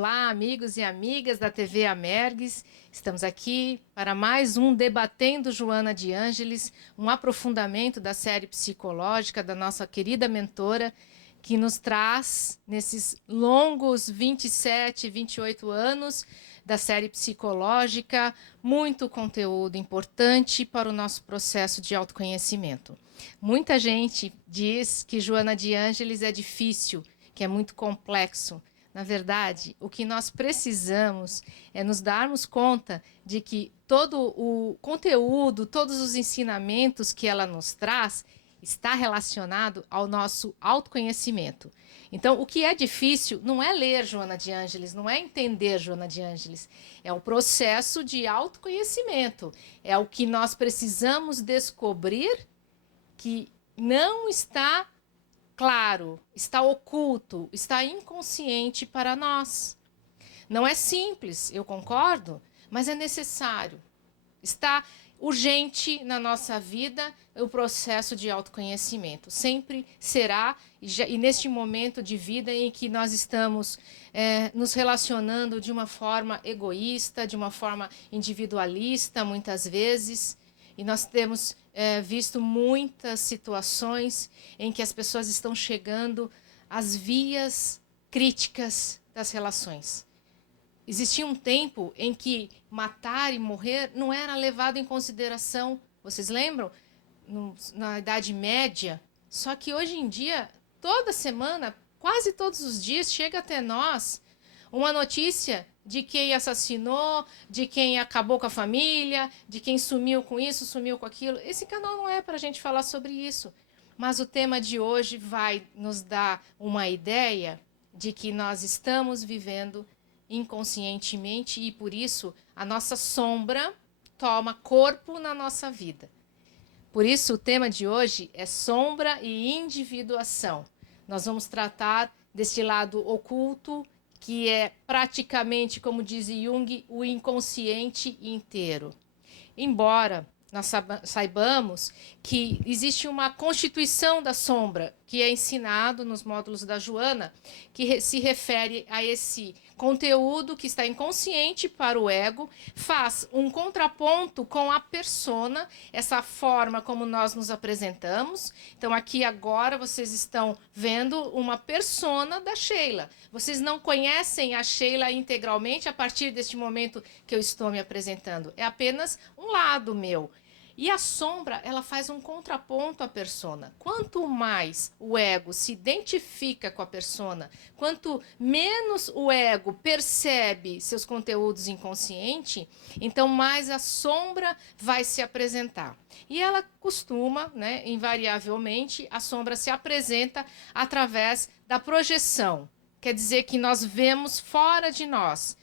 Olá, amigos e amigas da TV Amergues. Estamos aqui para mais um Debatendo Joana de Ângeles, um aprofundamento da série psicológica da nossa querida mentora, que nos traz, nesses longos 27, 28 anos da série psicológica, muito conteúdo importante para o nosso processo de autoconhecimento. Muita gente diz que Joana de Ângeles é difícil, que é muito complexo. Na verdade, o que nós precisamos é nos darmos conta de que todo o conteúdo, todos os ensinamentos que ela nos traz está relacionado ao nosso autoconhecimento. Então, o que é difícil não é ler Joana de Ângeles, não é entender Joana de Ângeles, é o processo de autoconhecimento, é o que nós precisamos descobrir que não está claro, está oculto, está inconsciente para nós. Não é simples, eu concordo, mas é necessário. Está urgente na nossa vida o processo de autoconhecimento. Sempre será, e neste momento de vida em que nós estamos nos relacionando de uma forma egoísta, de uma forma individualista, muitas vezes, e nós temos visto muitas situações em que as pessoas estão chegando às vias críticas das relações. Existia um tempo em que matar e morrer não era levado em consideração. Vocês lembram? Na Idade Média. Só que hoje em dia, toda semana, quase todos os dias, chega até nós uma notícia de quem assassinou, de quem acabou com a família, de quem sumiu com isso, sumiu com aquilo. Esse canal não é para a gente falar sobre isso. Mas o tema de hoje vai nos dar uma ideia de que nós estamos vivendo inconscientemente e, por isso, a nossa sombra toma corpo na nossa vida. Por isso, o tema de hoje é sombra e individuação. Nós vamos tratar deste lado oculto, que é praticamente, como diz Jung, o inconsciente inteiro. Embora nós saibamos que existe uma constituição da sombra, que é ensinado nos módulos da Joana, que se refere a esse conteúdo que está inconsciente para o ego, faz um contraponto com a persona, essa forma como nós nos apresentamos. Então, aqui agora vocês estão vendo uma persona da Sheila. Vocês não conhecem a Sheila integralmente a partir deste momento que eu estou me apresentando. É apenas um lado meu. E a sombra, ela faz um contraponto à persona. Quanto mais o ego se identifica com a persona, quanto menos o ego percebe seus conteúdos inconscientes, então mais a sombra vai se apresentar. E ela costuma, invariavelmente, a sombra se apresenta através da projeção. Quer dizer que nós vemos fora de nós.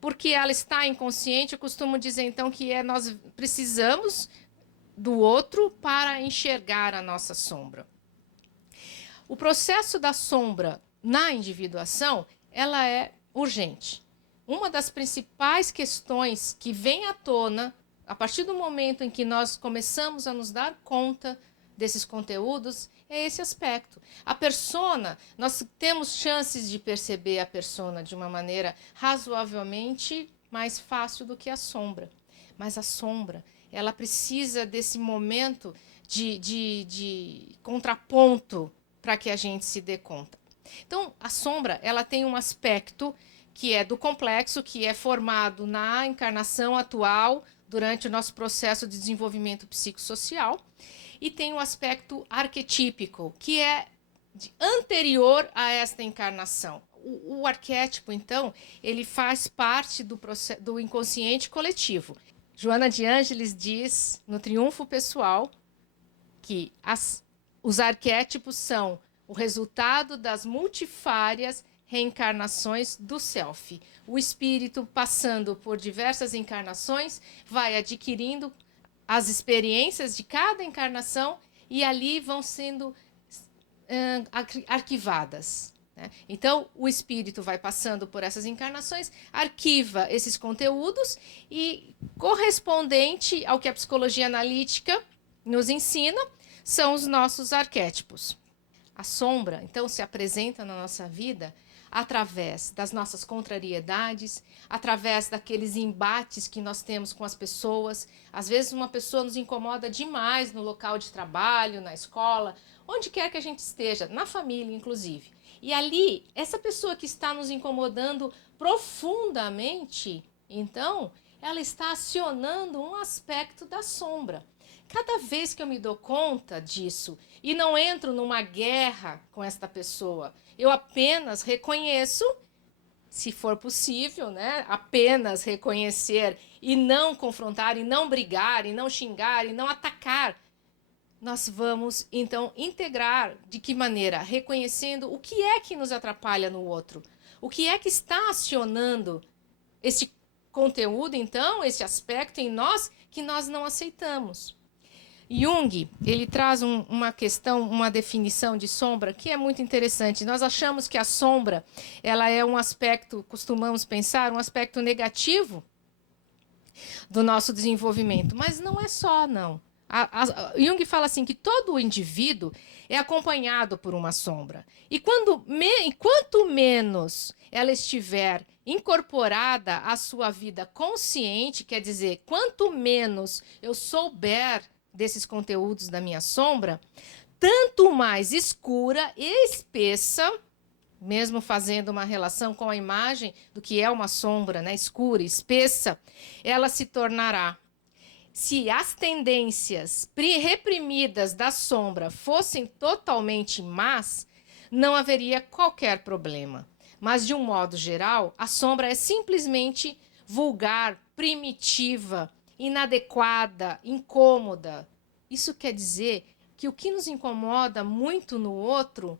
Porque ela está inconsciente, eu costumo dizer então que nós precisamos do outro para enxergar a nossa sombra. O processo da sombra na individuação, ela é urgente. Uma das principais questões que vem à tona a partir do momento em que nós começamos a nos dar conta desses conteúdos é esse aspecto. A persona, nós temos chances de perceber a persona de uma maneira razoavelmente mais fácil do que a sombra. Mas a sombra, ela precisa desse momento de contraponto para que a gente se dê conta. Então, a sombra, ela tem um aspecto que é do complexo, que é formado na encarnação atual, durante o nosso processo de desenvolvimento psicossocial, e tem um aspecto arquetípico, que é anterior a esta encarnação. O arquétipo, então, ele faz parte do inconsciente coletivo. Joana de Ângeles diz, no Triunfo Pessoal, que os arquétipos são o resultado das multifárias reencarnações do self. O espírito, passando por diversas encarnações, vai adquirindo as experiências de cada encarnação e ali vão sendo arquivadas. Então, o espírito vai passando por essas encarnações, arquiva esses conteúdos e, correspondente ao que a psicologia analítica nos ensina, são os nossos arquétipos. A sombra, então, se apresenta na nossa vida através das nossas contrariedades, através daqueles embates que nós temos com as pessoas. Às vezes uma pessoa nos incomoda demais no local de trabalho, na escola, onde quer que a gente esteja, na família inclusive. E ali, essa pessoa que está nos incomodando profundamente, então, ela está acionando um aspecto da sombra. Cada vez que eu me dou conta disso e não entro numa guerra com esta pessoa, eu apenas reconheço, se for possível, né? Apenas reconhecer e não confrontar, e não brigar, e não xingar, e não atacar. Nós vamos, então, integrar de que maneira? Reconhecendo o que é que nos atrapalha no outro. O que é que está acionando esse conteúdo, então, esse aspecto em nós que nós não aceitamos. Jung, ele traz uma questão, uma definição de sombra que é muito interessante. Nós achamos que a sombra, ela é um aspecto, costumamos pensar, um aspecto negativo do nosso desenvolvimento, mas não é só, não. Jung fala assim que todo indivíduo é acompanhado por uma sombra. E quanto menos ela estiver incorporada à sua vida consciente, quer dizer, quanto menos eu souber desses conteúdos da minha sombra, tanto mais escura e espessa, mesmo fazendo uma relação com a imagem do que é uma sombra, né, escura, espessa, ela se tornará. Se as tendências reprimidas da sombra fossem totalmente más, não haveria qualquer problema. Mas, de um modo geral, a sombra é simplesmente vulgar, primitiva, inadequada, incômoda. Isso quer dizer que o que nos incomoda muito no outro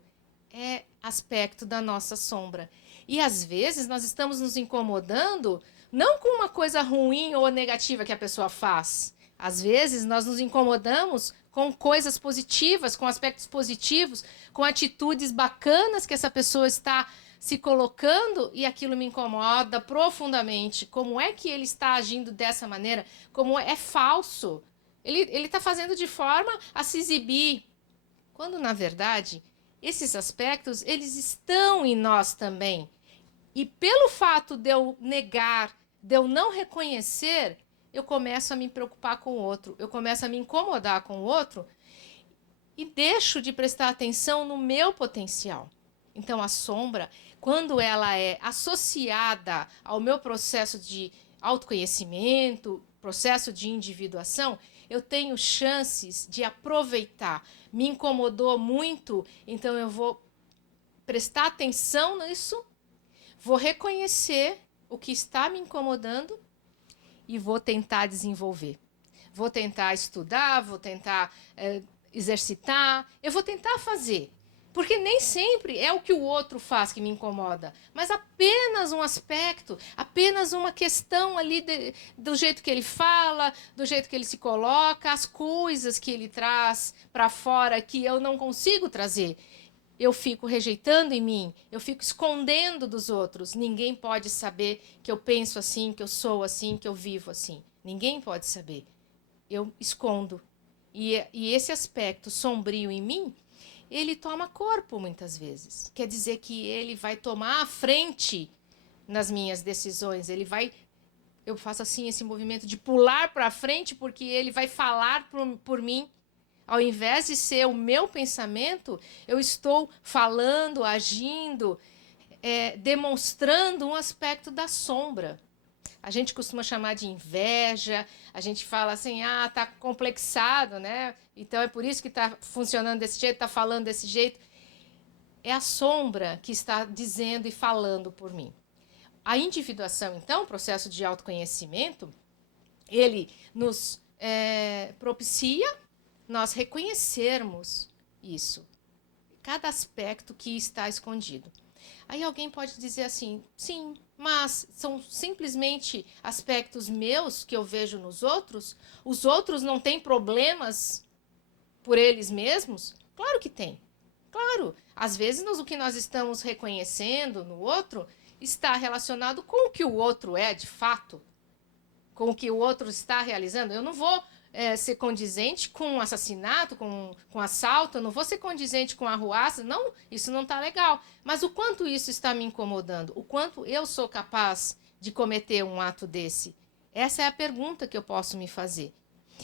é aspecto da nossa sombra. E às vezes nós estamos nos incomodando não com uma coisa ruim ou negativa que a pessoa faz. Às vezes nós nos incomodamos com coisas positivas, com aspectos positivos, com atitudes bacanas que essa pessoa está se colocando e aquilo me incomoda profundamente. Como é que ele está agindo dessa maneira? Como é falso. Ele está fazendo de forma a se exibir. Quando, na verdade, esses aspectos, eles estão em nós também. E pelo fato de eu negar, de eu não reconhecer, eu começo a me preocupar com o outro. Eu começo a me incomodar com o outro e deixo de prestar atenção no meu potencial. Então, a sombra, quando ela é associada ao meu processo de autoconhecimento, processo de individuação, eu tenho chances de aproveitar. Me incomodou muito, então eu vou prestar atenção nisso, vou reconhecer o que está me incomodando e vou tentar desenvolver. Vou tentar estudar, vou tentar exercitar, eu vou tentar fazer. Porque nem sempre é o que o outro faz que me incomoda, mas apenas um aspecto, apenas uma questão ali do jeito que ele fala, do jeito que ele se coloca, as coisas que ele traz para fora que eu não consigo trazer. Eu fico rejeitando em mim, eu fico escondendo dos outros. Ninguém pode saber que eu penso assim, que eu sou assim, que eu vivo assim. Ninguém pode saber. Eu escondo. E esse aspecto sombrio em mim, ele toma corpo muitas vezes. Quer dizer que ele vai tomar a frente nas minhas decisões. Eu faço assim esse movimento de pular para frente porque ele vai falar por mim. Ao invés de ser o meu pensamento, eu estou falando, agindo, demonstrando um aspecto da sombra. A gente costuma chamar de inveja, a gente fala assim, tá complexado, né? Então é por isso que está funcionando desse jeito, está falando desse jeito. É a sombra que está dizendo e falando por mim. A individuação, então, o processo de autoconhecimento, ele nos propicia nós reconhecermos isso, cada aspecto que está escondido. Aí alguém pode dizer assim, sim, mas são simplesmente aspectos meus que eu vejo nos outros? Os outros não têm problemas por eles mesmos? Claro que tem. Claro, às vezes o que nós estamos reconhecendo no outro está relacionado com o que o outro é de fato, com o que o outro está realizando. Eu não vou ser condizente com assassinato, com assalto, eu não vou ser condizente com arruaça, não, isso não está legal. Mas o quanto isso está me incomodando? O quanto eu sou capaz de cometer um ato desse? Essa é a pergunta que eu posso me fazer.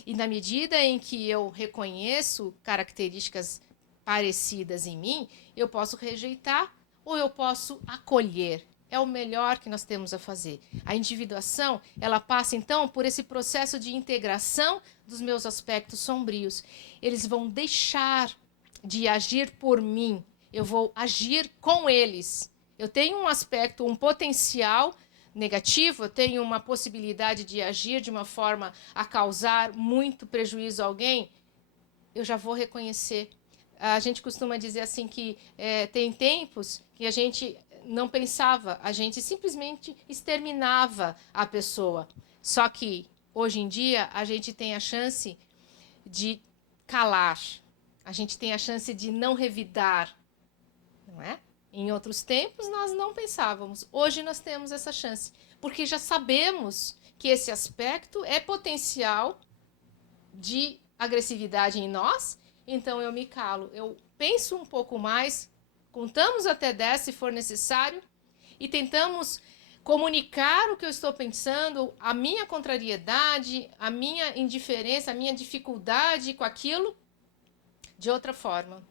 E na medida em que eu reconheço características parecidas em mim, eu posso rejeitar ou eu posso acolher. É o melhor que nós temos a fazer. A individuação, ela passa então por esse processo de integração dos meus aspectos sombrios. Eles vão deixar de agir por mim. Eu vou agir com eles. Eu tenho um aspecto, um potencial negativo, eu tenho uma possibilidade de agir de uma forma a causar muito prejuízo a alguém, eu já vou reconhecer. A gente costuma dizer assim que tem tempos que a gente não pensava, a gente simplesmente exterminava a pessoa. Só que hoje em dia a gente tem a chance de calar, a gente tem a chance de não revidar, não é? Em outros tempos nós não pensávamos, hoje nós temos essa chance, porque já sabemos que esse aspecto é potencial de agressividade em nós, então eu me calo, eu penso um pouco mais, contamos até 10 se for necessário e tentamos comunicar o que eu estou pensando, a minha contrariedade, a minha indiferença, a minha dificuldade com aquilo de outra forma.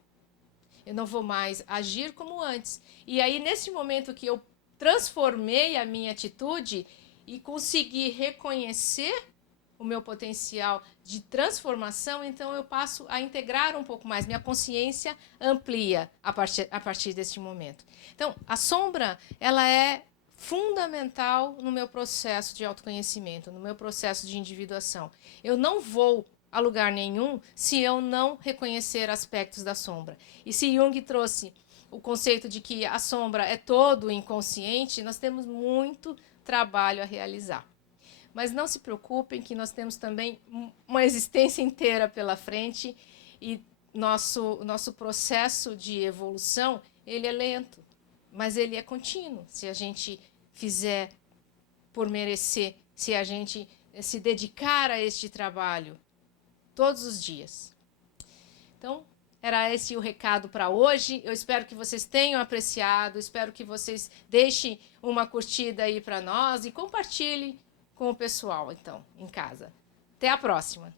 Eu não vou mais agir como antes. E aí, nesse momento que eu transformei a minha atitude e consegui reconhecer o meu potencial de transformação, então eu passo a integrar um pouco mais. Minha consciência amplia a partir deste momento. Então, a sombra, ela é fundamental no meu processo de autoconhecimento, no meu processo de individuação. Eu não vou a lugar nenhum se eu não reconhecer aspectos da sombra. E se Jung trouxe o conceito de que a sombra é todo inconsciente, nós temos muito trabalho a realizar. Mas não se preocupem que nós temos também uma existência inteira pela frente e nosso processo de evolução, ele é lento, mas ele é contínuo. Se a gente fizer por merecer, se a gente se dedicar a este trabalho todos os dias. Então, era esse o recado para hoje. Eu espero que vocês tenham apreciado, espero que vocês deixem uma curtida aí para nós e compartilhem com o pessoal, então, em casa. Até a próxima!